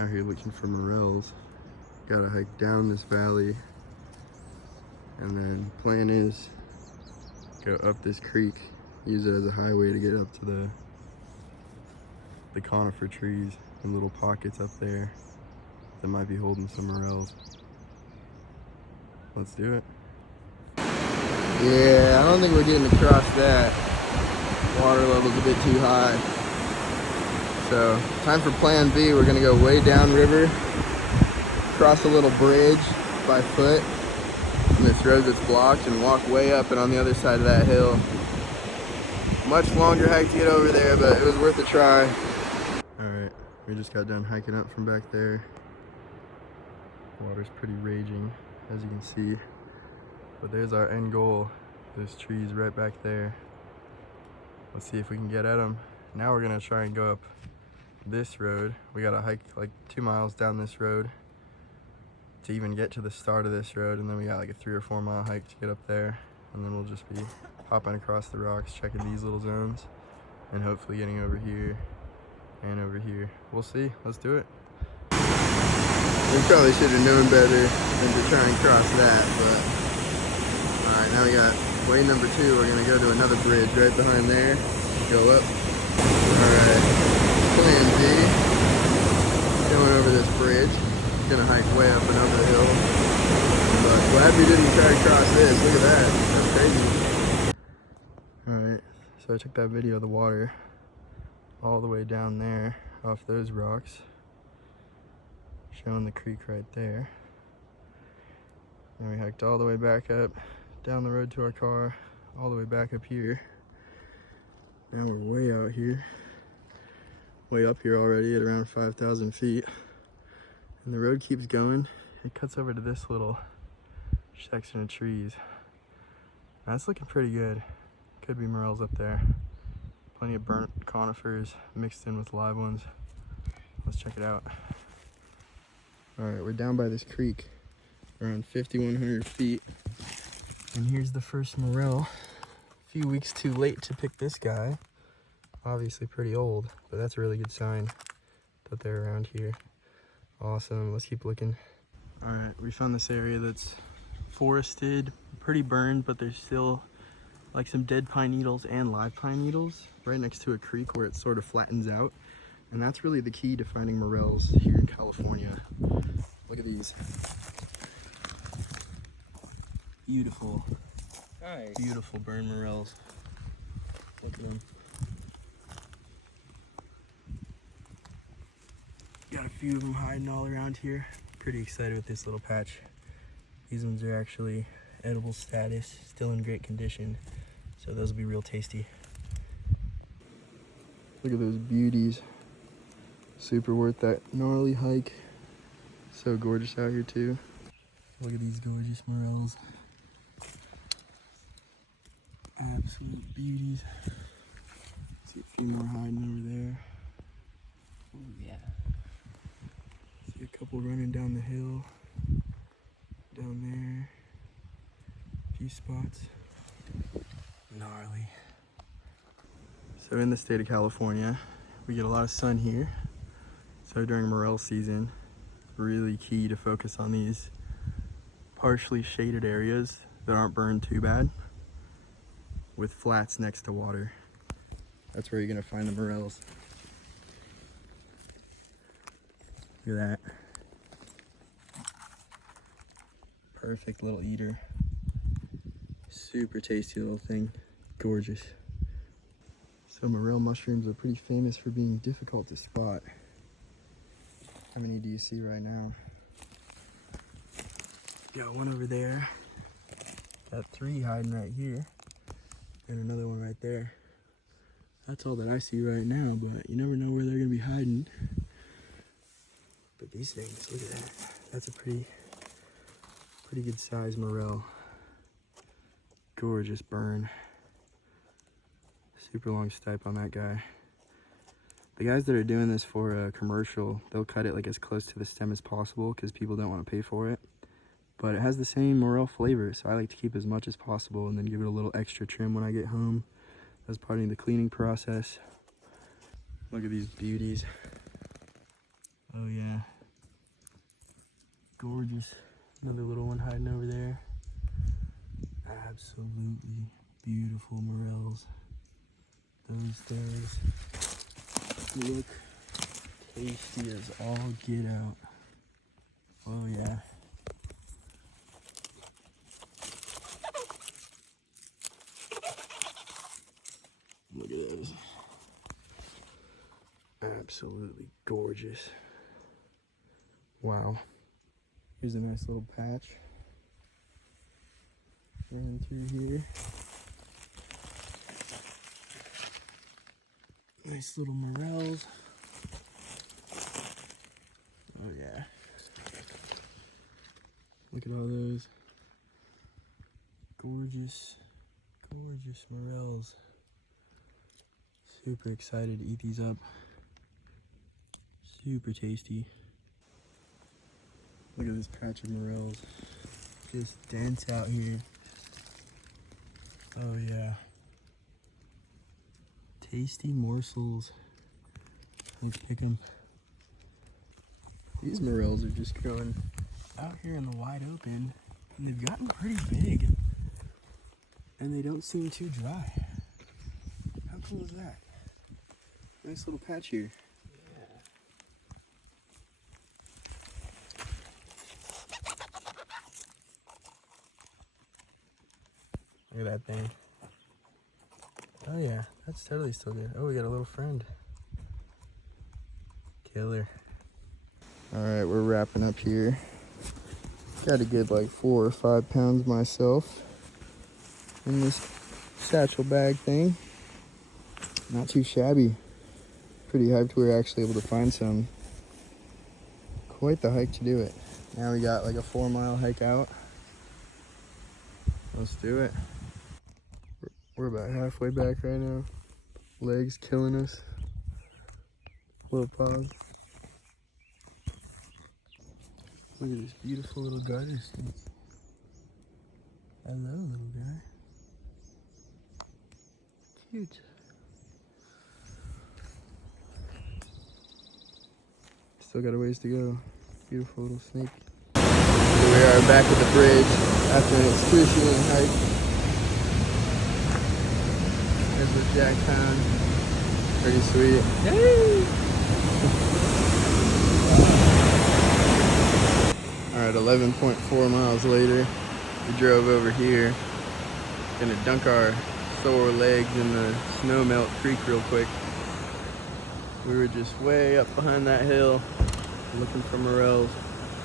Out here looking for morels. Gotta hike down this valley, and then plan is go up this creek, use it as a highway to get up to the conifer trees and little pockets up there that might be holding some morels. Let's do it. Yeah, I don't think we're getting across that. Water level's a bit too high. So, time for plan B. We're gonna go way down river, cross a little bridge by foot on this road that's blocked, and walk way up and on the other side of that hill. Much longer hike to get over there, but it was worth a try. Alright, we just got done hiking up from back there. Water's pretty raging, as you can see. But there's our end goal. There's trees right back there. Let's see if we can get at them. Now we're gonna try and go up this road. We gotta hike like 2 miles down this road to even get to the start of this road, and then we got like a 3 or 4 mile hike to get up there, and then we'll just be hopping across the rocks, checking these little zones, and hopefully getting over here and over here. We'll see. Let's do it. We probably should have known better than to try and cross that, but alright, now we got way number 2. We're gonna go to another bridge right behind there, go up. Alright, plan B, going over this bridge. Gonna hike way up and over the hill, but glad we didn't try to cross this. Look at that, that's crazy. Alright, so I took that video of the water all the way down there off those rocks, showing the creek right there. And we hiked all the way back up, down the road to our car, all the way back up here. Now we're way out here, way up here already at around 5,000 feet. And the road keeps going. It cuts over to this little section of trees. That's looking pretty good. Could be morels up there. Plenty of burnt conifers mixed in with live ones. Let's check it out. Alright, we're down by this creek, around 5,100 feet. And here's the first morel. A few weeks too late to pick this guy. Obviously pretty old, but that's a really good sign that they're around here. Awesome, let's keep looking. All right, we found this area that's forested, pretty burned, but there's still like some dead pine needles and live pine needles right next to a creek where it sort of flattens out. And that's really the key to finding morels here in California. Look at these. Beautiful, nice. Beautiful burned morels. Look at them. Got a few of them hiding all around here. Pretty excited with this little patch. These ones are actually edible status, still in great condition, so those will be real tasty. Look at those beauties. Super worth that gnarly hike. So gorgeous out here too. Look at these gorgeous morels. Absolute beauties. See a few more hiding over there. Oh yeah. See a couple running down the hill, down there, a few spots. Gnarly. So in the state of California, we get a lot of sun here. So during morel season, really key to focus on these partially shaded areas that aren't burned too bad, with flats next to water. That's where you're gonna find the morels. Look at that. Perfect little eater. Super tasty little thing. Gorgeous. So morel mushrooms are pretty famous for being difficult to spot. How many do you see right now? Got one over there. Got 3 hiding right here. And another one right there. That's all that I see right now, but you never know where they're gonna be hiding. But these things, look at that. That's a pretty good size morel. Gorgeous burn. Super long stipe on that guy. The guys that are doing this for a commercial, they'll cut it like as close to the stem as possible because people don't want to pay for it. But it has the same morel flavor, so I like to keep as much as possible and then give it a little extra trim when I get home as part of the cleaning process. Look at these beauties. Oh yeah. gorgeous. Another little one hiding over there. Absolutely beautiful morels. Those things look tasty as all get out. Oh yeah. Look at those. Absolutely gorgeous. Wow. Here's a nice little patch. Running through here. Nice little morels. Oh yeah. Look at all those. Gorgeous, gorgeous morels. Super excited to eat these up. Super tasty. Look at this patch of morels. Just dense out here. Oh yeah. Tasty morsels. Let's pick them. These morels are just growing out here in the wide open, and they've gotten pretty big. And they don't seem too dry. How cool is that? Nice little patch here. Look at that thing. Oh yeah, that's totally still good. Oh, we got a little friend. Killer. All right, we're wrapping up here. Got a good like 4 or 5 pounds myself in this satchel bag thing. Not too shabby. Pretty hyped we were actually able to find some. Quite the hike to do it. Now we got like a 4-mile hike out. Let's do it. We're about halfway back right now. Legs killing us. Little pause. Look at this beautiful little garter snake. Hello, little guy. Cute. Still got a ways to go. Beautiful little snake. Here we are back at the bridge after an excruciating hike. There's what Jack found. Pretty sweet. Yay! Alright, 11.4 miles later, we drove over here. Gonna dunk our sore legs in the snow melt creek real quick. We were just way up behind that hill looking for morels.